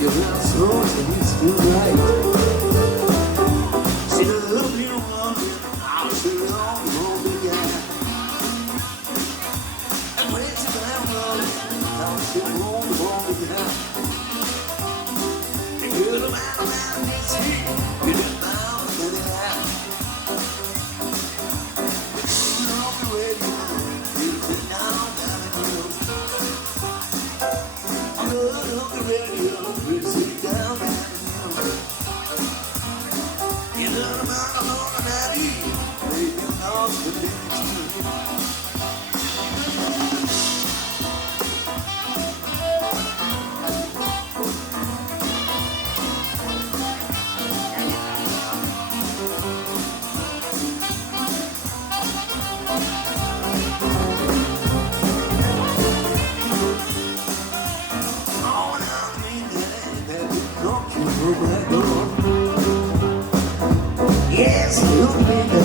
Your house rose and it's still right. See the lovely woman, I'm still on the guy. And when it's down rolling, I'm still on the guy. And you're the man this heat, you're the bound to the eye. You're on the radio, you're the down the hill. I'm good on the radio. Sit down and you know about a long night, baby, lost the Yes, you'll be